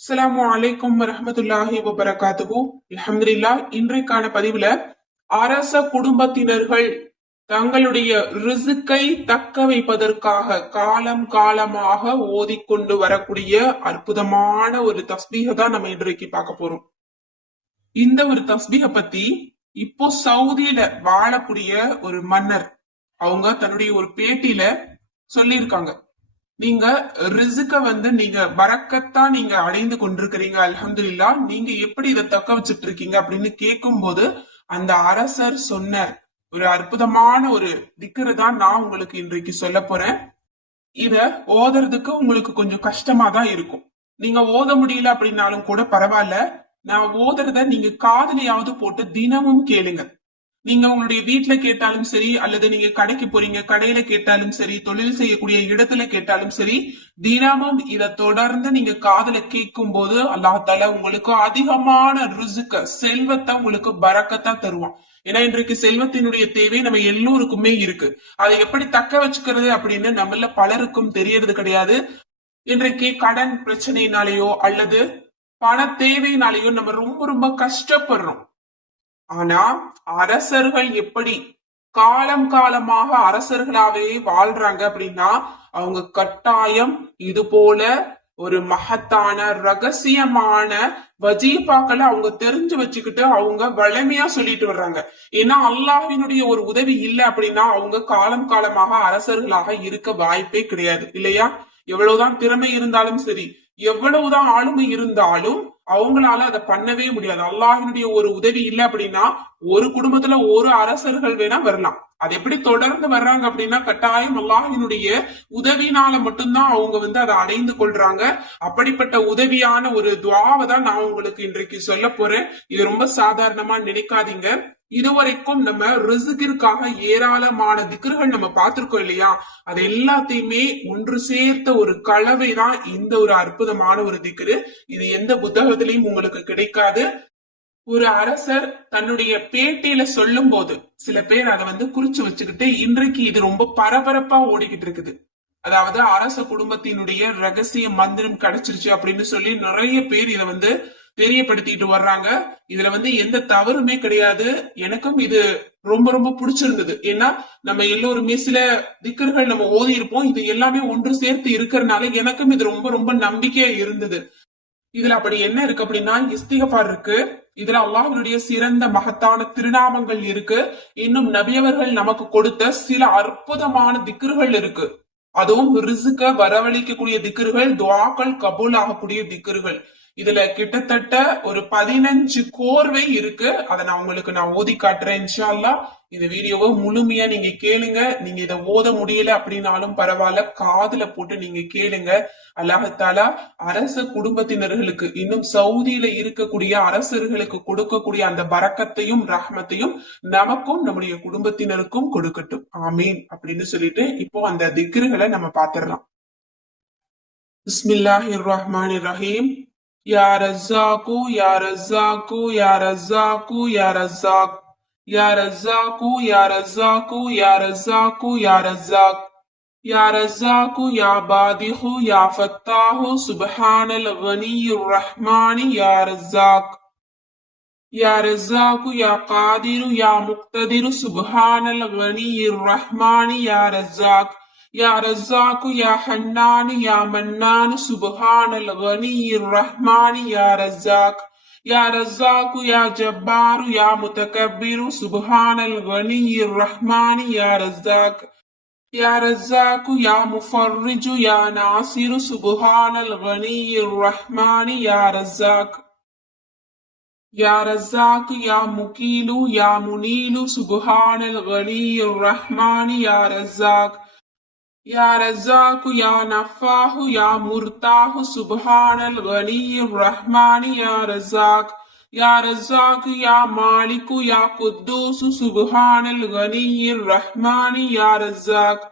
அஸ்ஸலாமு அலைக்கும் வரஹ்மத்துல்லாஹி வபரகாத்துஹு. அல்ஹம்துலில்லாஹ். இன்றைக்கான பதிவுல அரச குடும்பத்தினர்கள் தங்களுடைய ரிசுக்கை தக்க வைப்பதற்காக காலம் காலமாக ஓதிக்கொண்டு வரக்கூடிய அற்புதமான ஒரு தஸ்பீக தான் நம்ம இன்றைக்கு பார்க்க போறோம். இந்த ஒரு தஸ்பீக பத்தி இப்போ சவுதியில வாழக்கூடிய ஒரு மன்னர் அவங்க தன்னுடைய ஒரு பேட்டியில சொல்லியிருக்காங்க. நீங்க ரிசுக்க நீங்க பரக்கத்தான் நீங்க அடைந்து கொண்டிருக்கிறீங்க, அல்ஹம்துலில்லாஹ். நீங்க எப்படி இதை தக்க வச்சுட்டு இருக்கீங்க அப்படின்னு கேட்கும் போது அந்த அரசர் சொன்ன ஒரு அற்புதமான ஒரு திக்ரு தான் நான் உங்களுக்கு இன்றைக்கு சொல்ல போறேன். இத ஓதுறதுக்கு உங்களுக்கு கொஞ்சம் கஷ்டமா தான் இருக்கும். நீங்க ஓத முடியல அப்படின்னாலும் கூட பரவாயில்ல, நான் ஓதுறத நீங்க காதுலயாவது போட்டு தினமும் கேளுங்க. நீங்க உங்களுடைய வீட்டுல கேட்டாலும் சரி, அல்லது நீங்க கடைக்கு போறீங்க கடையில கேட்டாலும் சரி, தொழில் செய்யக்கூடிய இடத்துல கேட்டாலும் சரி, தினமும் இதை தொடர்ந்து நீங்க காதுல கேட்கும் போது அல்லாஹ் உங்களுக்கு அதிகமான ரிசுக்க செல்வத்தை உங்களுக்கு பரக்கத்தா தருவான். ஏன்னா இன்றைக்கு செல்வத்தினுடைய தேவை நம்ம எல்லோருக்குமே இருக்கு. அதை எப்படி தக்க வச்சுக்கிறது அப்படின்னு நம்மள பலருக்கும் தெரியறது கிடையாது. இன்றைக்கு கடன் பிரச்சனையினாலேயோ அல்லது பண தேவையினாலேயோ நம்ம ரொம்ப ரொம்ப கஷ்டப்படுறோம். ஆனா அரசர்கள் எப்படி காலம் காலமாக அரசர்களாவே வாழ்றாங்க அப்படின்னா அவங்க கட்டாயம் இது போல ஒரு மகத்தான ரகசியமான வஜீபாக்களை அவங்க தெரிஞ்சு வச்சுக்கிட்டு அவங்க வலிமையா சொல்லிட்டு வர்றாங்க. ஏன்னா அல்லாஹ்வினுடைய ஒரு உதவி இல்லை அப்படின்னா அவங்க காலம் காலமாக அரசர்களாக இருக்க வாய்ப்பே கிடையாது இல்லையா? எவ்வளவுதான் திறமை இருந்தாலும் சரி, எவ்வளவுதான் ஆளுமை இருந்தாலும் அவங்களால அதை பண்ணவே முடியாது. அல்லாஹினுடைய ஒரு உதவி இல்லை அப்படின்னா ஒரு குடும்பத்துல ஒரு அரசர்கள் வேணா வரலாம். அது எப்படி தொடர்ந்து வர்றாங்க அப்படின்னா கட்டாயம் அல்லாஹினுடைய உதவினால மட்டும்தான் அவங்க அதை அடைந்து கொள்றாங்க. அப்படிப்பட்ட உதவியான ஒரு துவாவை தான் நான் உங்களுக்கு இன்றைக்கு சொல்ல போறேன். இது ரொம்ப சாதாரணமா நினைக்காதீங்க. இதுவரைக்கும் நம்ம ரிசுகிற்காக ஏராளமான திக்ருகள் நம்ம பார்த்திருக்கோம் இல்லையா? அது எல்லாத்தையுமே ஒன்று சேர்த்த ஒரு கலவை தான் இந்த ஒரு அற்புதமான ஒரு திக்ரு. இது எந்த புத்தகத்திலையும் உங்களுக்கு கிடைக்காது. ஒரு அரசர் தன்னுடைய பேட்டியில சொல்லும் போது சில பேர் அதை குறிச்சு வச்சுக்கிட்டு இன்றைக்கு இது ரொம்ப பரபரப்பா ஓடிக்கிட்டு இருக்குது. அதாவது அரச குடும்பத்தினுடைய ரகசிய மந்திரம் கிடைச்சிருச்சு அப்படின்னு சொல்லி நிறைய பேர் இதை தெரியப்படுத்திட்டு வர்றாங்க. இதுல எந்த தவறுமே கிடையாது. எனக்கும் இது ரொம்ப ரொம்ப பிடிச்சிருந்தது. ஏன்னா நம்ம எல்லோருமே சில திக்கர்கள் நம்ம ஓதி இருப்போம். இது எல்லாமே ஒன்று சேர்த்து இருக்கிறதுனால எனக்கும் இது ரொம்ப ரொம்ப நம்பிக்கையா இருந்தது. இதுல அப்படி என்ன இருக்கு அப்படின்னா இஸ்திகஃபார் இருக்கு. இதுல அல்லாஹ்வுடைய சிறந்த மகத்தான திருநாமங்கள் இருக்கு. இன்னும் நபியவர்கள் நமக்கு கொடுத்த சில அற்புதமான திக்ருகள் இருக்கு. அதுவும் ரிசுக்க வரவழைக்கக்கூடிய திக்ருகள், துஆக்கள் கபூல் ஆகக்கூடிய திக்ருகள். இதுல கிட்டத்தட்ட ஒரு 15 கோர்வை இருக்கு. அதை நான் உங்களுக்கு ஓதி காட்டுறேன் இன்ஷா அல்லாஹ். இந்த வீடியோவை முழுமையா நீங்க கேளுங்க. நீங்க இதை ஓத முடியல அப்படின்னாலும் பரவாயில்ல, காதுல போட்டு நீங்க கேளுங்க. அல்லாஹ் அரச குடும்பத்தினர்களுக்கு, இன்னும் சவுதியில இருக்கக்கூடிய அரசர்களுக்கு கொடுக்கக்கூடிய அந்த பரக்கத்தையும் ரஹ்மத்தையும் நமக்கும் நம்முடைய குடும்பத்தினருக்கும் கொடுக்கட்டும், ஆமீன் அப்படின்னு சொல்லிட்டு இப்போ அந்த திக்ருகளை நம்ம பாத்திரலாம். பிஸ்மில்லாஹிர் ரஹ்மானிர் ரஹீம். या रज़्ज़ाक़ु या रज़्ज़ाक़ु या रज़्ज़ाक़ु या रज़्ज़ाक़ या रज़्ज़ाक़ु या रज़्ज़ाक़ु या रज़्ज़ाक़ु या रज़्ज़ाक़ या रज़्ज़ाक़ु या बादिहु या फ़त्ताहु सुब्हानल गनिय्यिर रहमानि या रज़्ज़ाक़ या रज़्ज़ाक़ु या क़ादिरु या मुक़्तदिरु सुब्हानल गनिय्यिर रहमानि या रज़्ज़ाक़ या रज़्ज़ाक़ या हन्नान या मन्नान सुब्हानल गनिय्यिर रहमान या रज़्ज़ाक़ या जब्बार या मुतकब्बिर सुब्हानल गनिय्यिर रहमान या रज़्ज़ाक़ या मुफ़र्रिज या नासिर सुब्हानल गनिय्यिर रहमान या रज़्ज़ाक़ या मुकील या मुनील सुब्हानल गनिय्यिर रहमान या रज़्ज़ाक़ या रज़्ज़ाक़ या नफ़्फ़ाह या मुर्ताह सुब्हानल गनिय्यिर रहमान या रज़्ज़ाक़ या मालिक या कुद्दूस सुब्हानल गनिय्यिर रहमान या रज़्ज़ाक़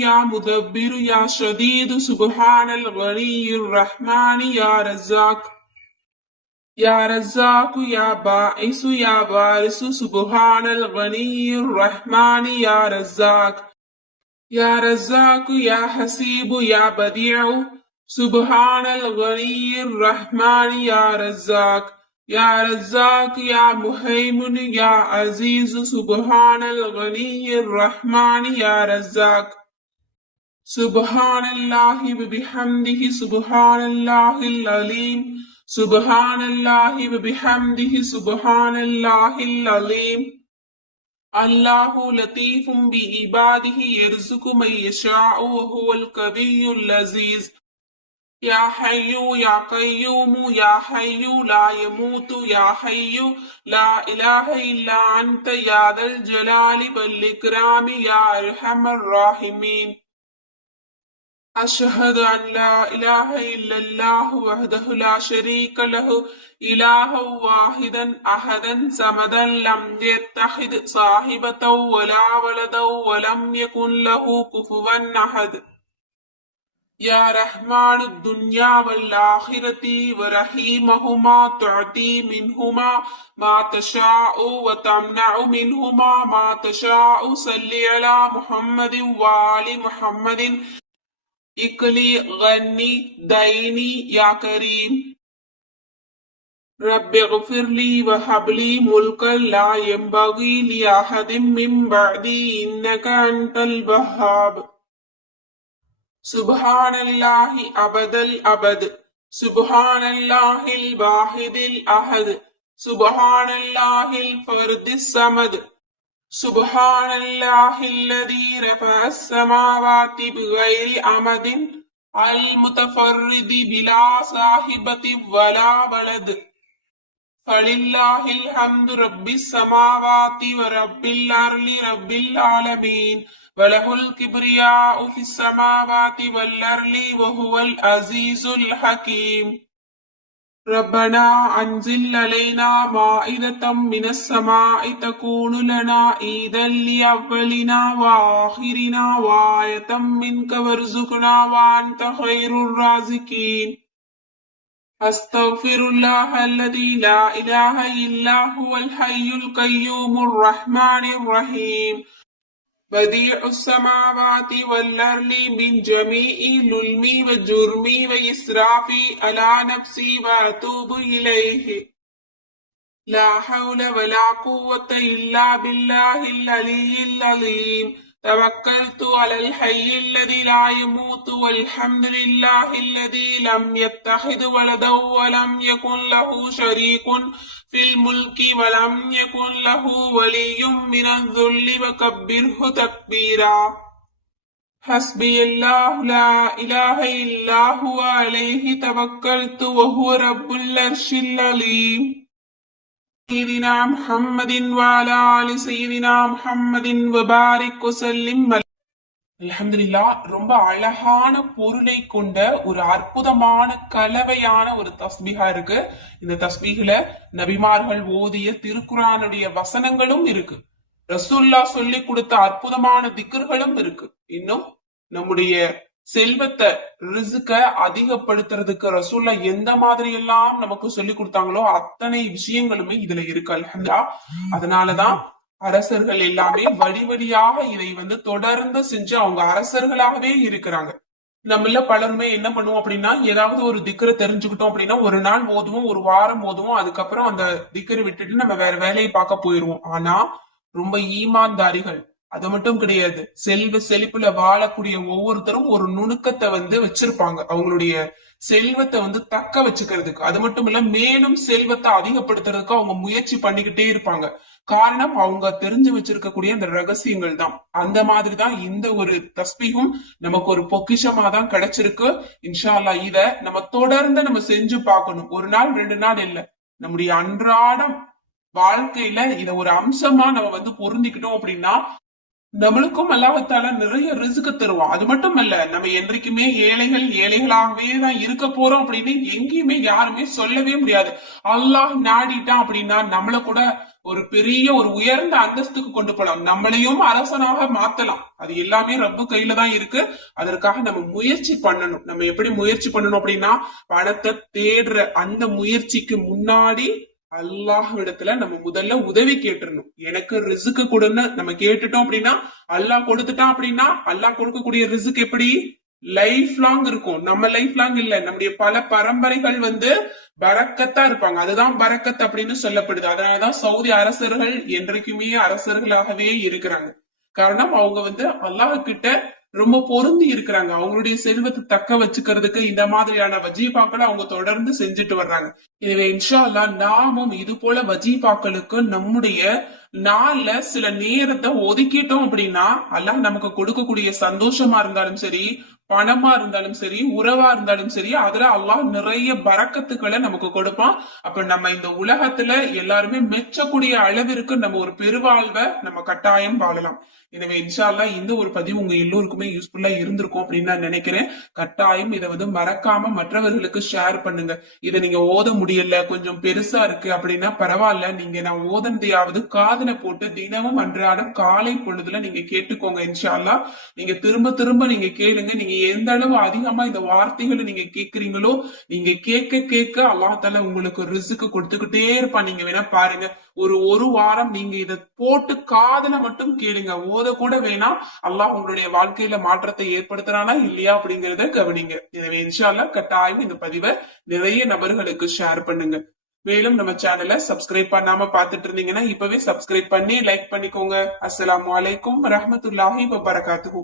या मुदब्बिर या शदीद सुब्हानल गनिय्यिर रहमान या रज़्ज़ाक़ या बाइस या वारिस सुब्हानल गनिय्यिर रहमान या रज़्ज़ाक़ या रज़्ज़ाक़ या हसीब या बदीअ சுப்ஹானல் கனியிர் ரஹ்மான் யா ரஸாக் யா ரஸாக் யா முஹைமின் யா அஸீஸ் சுப்ஹானல் கனியிர் ரஹ்மான் யா ரஸாக் சுப்ஹானல்லாஹி வபிஹம்திஹி சுப்ஹானல்லாஹில் அலீம் சுப்ஹானல்லாஹி வபிஹம்திஹி சுப்ஹானல்லாஹில் அலீம் அல்லாஹு லதீஃபும் பி இபாதிஹி யர்ஸுகு மை யஷாஉ வஹுவல் கவிய்யுல் அஸீஸ் யா ஹய்யு யா கய்யூமு யா ஹய்யு லா யமூது யா ஹய்யு லா இலாஹ இல்லா அன்த யா தல் ஜலாலி வல் இக்ராமி யா அர்ஹமர் ராஹிமீன் أشهد أن لا إله إلا الله وحده لا شريك له إلها واحدا أحدا صمدا لم يتخذ صاحبة ولا ولدا ولم يكن له كفوا أحد يا رحمن الدنيا والآخرة ورحيمهما تعطي منهما ما تشاء وتمنع منهما ما تشاء صل على محمد وآل محمد इकली गन्नी दैनी या करीम रब्बि ग़फिरली वहबली मुल्कन ला यंबगी लिअहदिन मिन बअदी इन्नका अंतल वह्हाब सुब्हानल्लाहि अबदल अबद सुब्हानल्लाहिल वाहिदिल अहद सुब्हानल्लाहिल फर्दिस समद سبحان الله الذي رفع السماوات بغير عمد المتفرد بلا صاحبة ولا ولد فلله الحمد رب السماوات ورب الأرض رب العالمين وله الكبرياء في السماوات والأرض وهو العزيز الحكيم ربنا أنزل علينا مائدة من السماء تكون لنا عيدا لأولنا وآخرنا وآية منك وارزقنا وأنت خير الرازقين أستغفر الله الذي لا إله إلا هو الحي القيوم الرحمن الرحيم بديع السماوات والأرض من جميع ظلمي وجرمي وإسرافي على نفسي وأتوب إليه لا حول ولا قوة إلا بالله العلي العظيم توكلت على الحي الذي لا يموت والحمد لله الذي لم يتخذ ولدا ولم يكن له شريك في الملك ولم يكن له ولي من الذل وكبره تكبيرا حسبي الله لا إله إلا هو عليه توكلت وهو رب العرش العظيم سيدنا محمد وعلى آل سيدنا محمد وبارك وسلم அல்ஹம்துலில்லாஹ். ரொம்ப அழகான பொருளை கொண்ட ஒரு அற்புதமான கலவையான ஒரு தஸ்பீஹா இருக்கு. இந்த தஸ்பீஹ்ல நபிமார்கள் ஓதிய திருக்குரானுடைய வசனங்களும் இருக்கு, ரசூல்லா சொல்லி கொடுத்த அற்புதமான திக்ர்களும் இருக்கு. இன்னும் நம்முடைய செல்வத்தை ரிஸ்க அதிகப்படுத்துறதுக்கு ரசூல்லா எந்த மாதிரி எல்லாம் நமக்கு சொல்லி கொடுத்தாங்களோ அத்தனை விஷயங்களுமே இதுல இருக்கு. அல்ஹம்துலில்லாஹ். அதனாலதான் அரசர்கள் எல்லாமே வழி வழியாக இதை தொடர்ந்து செஞ்சு அவங்க அரசர்களாகவே இருக்கிறாங்க. நம்மள பலருமே என்ன பண்ணுவோம் அப்படின்னா, ஏதாவது ஒரு திக்கரை தெரிஞ்சுக்கிட்டோம் அப்படின்னா ஒரு நாள் ஓதுவோம், ஒரு வாரம் ஓதுவோம், அதுக்கப்புறம் அந்த திக்கரை விட்டுட்டு நம்ம வேற வேலையை பார்க்க போயிருவோம். ஆனா ரொம்ப ஈமான்தாரிகள் அது மட்டும் கிடையாது, செல்வ செழிப்புல வாழக்கூடிய ஒவ்வொருத்தரும் ஒரு நுணுக்கத்தை வச்சிருப்பாங்க அவங்களுடைய செல்வத்தை தக்க வச்சுக்கிறதுக்கு. அது மட்டும் இல்ல, மேலும் செல்வத்தை அதிகப்படுத்துறதுக்கு அவங்க முயற்சி பண்ணிக்கிட்டே இருப்பாங்க. காரணம், அவங்க தெரிஞ்சு வச்சிருக்கக்கூடிய அந்த ரகசியங்கள் தான். அந்த மாதிரிதான் இந்த ஒரு தஸ்பீஹும் நமக்கு ஒரு பொக்கிஷமா தான் கிடைச்சிருக்கு. இன்ஷா அல்லாஹ் இத நம்ம தொடர்ந்து நம்ம செஞ்சு பார்க்கணும். ஒரு நாள் 2 நாள் இல்ல, நம்முடைய அன்றாடம் வாழ்க்கையில இத ஒரு அம்சமா நம்ம பொருந்திக்கிட்டோம் அப்படின்னா நம்மளுக்கும் அல்லாஹ்தாலா நிறைய ரிஸ்க் தருவான். அது மட்டும் இல்ல, நம்ம என்றைக்குமே ஏழைகளாகவே தான் இருக்க போறோம் அப்படின்னு எங்கேயுமே யாருமே சொல்லவே முடியாது. அல்லாஹ் நாடிட்டான் அப்படின்னா நம்மள கூட ஒரு பெரிய ஒரு உயர்ந்த அந்தஸ்துக்கு கொண்டு போலாம், நம்மளையும் அரசனாக மாத்தலாம். அது எல்லாமே ரப்பு கையில தான் இருக்கு. அதற்காக நம்ம முயற்சி பண்ணணும். நம்ம எப்படி முயற்சி பண்ணணும் அப்படின்னா, பணத்தை தேடுற அந்த முயற்சிக்கு முன்னாடி அல்லாஹ்விடத்துல நம்ம முதல்ல உதவி கேட்டுறணும். எனக்கு ரிஸ்க் கொடுன்னு நம்ம கேட்டுட்டோம் அப்படின்னா, அல்லாஹ் கொடுத்துட்டான் அப்படின்னா, அல்லாஹ் கொடுக்கக்கூடிய ரிஸ்க் எப்படி லைஃப் லாங் இருக்கும். நம்ம லைஃப் லாங் இல்ல, நம்முடைய பல பரம்பரைகள் பரக்கத்தா இருப்பாங்க. அதுதான் பரக்கத் அப்படின்னு சொல்லப்படுது. அதனாலதான் சவுதி அரசர்கள் என்றைக்குமே அரசர்களாகவே இருக்கிறாங்க. காரணம் அவங்க அல்லாஹ் கிட்ட ரொம்ப பொருந்தி இருக்கிறாங்க. அவங்களுடைய செல்வத்தை தக்க வச்சுக்கிறதுக்கு இந்த மாதிரியான வஜீபாக்களை அவங்க தொடர்ந்து செஞ்சுட்டு வர்றாங்க. எனவே இன்ஷா அல்லாஹ் நாமும் இது போல வஜீபாக்களுக்கு நம்முடைய நாள்ல சில நேரத்தை ஒதுக்கிட்டோம் அப்படின்னா அல்லாஹ் நமக்கு கொடுக்கக்கூடிய சந்தோஷமா இருந்தாலும் சரி, பணமா இருந்தாலும் சரி, உறவா இருந்தாலும் சரி, அதுல அல்லாஹ் நிறைய பரக்கத்துக்களை நமக்கு கொடுப்பான். அப்ப நம்ம இந்த உலகத்துல எல்லாருமே மெச்சக்கூடிய அளவிற்கு நம்ம ஒரு பெருவாழ்வை நம்ம கட்டாயம் வாழலாம். எனவே இன்ஷா அல்லாஹ் இந்த ஒரு பதிவு உங்க எல்லோருக்குமே யூஸ்ஃபுல்லா இருந்திருக்கும் அப்படின்னு நான் நினைக்கிறேன். கட்டாயம் இதை மறக்காம மற்றவர்களுக்கு ஷேர் பண்ணுங்க. இதை நீங்க ஓத முடியல, கொஞ்சம் பெருசா இருக்கு அப்படின்னா பரவாயில்ல, நீங்க நான் ஓதனதையாவது காதுல போட்டு தினமும் அன்றாடம் காலை பொழுதுல நீங்க கேட்டுக்கோங்க. இன்ஷா அல்லாஹ் நீங்க திரும்ப திரும்ப நீங்க கேளுங்க. நீங்க எந்த அளவு அதிகமா இந்த வார்த்தைகளை நீங்க கேட்கிறீங்களோ, நீங்க கேட்க கேட்க அல்லாஹ் தஆலா உங்களுக்கு ரிஸ்க் கொடுத்துக்கிட்டே இருப்பான். நீங்க வேணா பாருங்க, ஒரு வாரம் நீங்க இத போட்டு காதுல மட்டும் கேளுங்க, ஓத கூட வேணாம். அல்லாஹ் உங்களுடைய வாழ்க்கையில மாற்றத்தை ஏற்படுத்துறானா இல்லையா அப்படிங்கறத கவனிங்க. எனவே இன்ஷா அல்லாஹ் கட்டாயம் இந்த பதிவை நிறைய நபர்களுக்கு ஷேர் பண்ணுங்க. மேலும் நம்ம சேனலை சப்ஸ்கிரைப் பண்ணாம பாத்துட்டு இருந்தீங்கன்னா இப்பவே சப்ஸ்கிரைப் பண்ணி லைக் பண்ணிக்கோங்க. அஸ்ஸலாமு அலைக்கும் வரஹ்மத்துல்லாஹி வபரகாத்துஹு.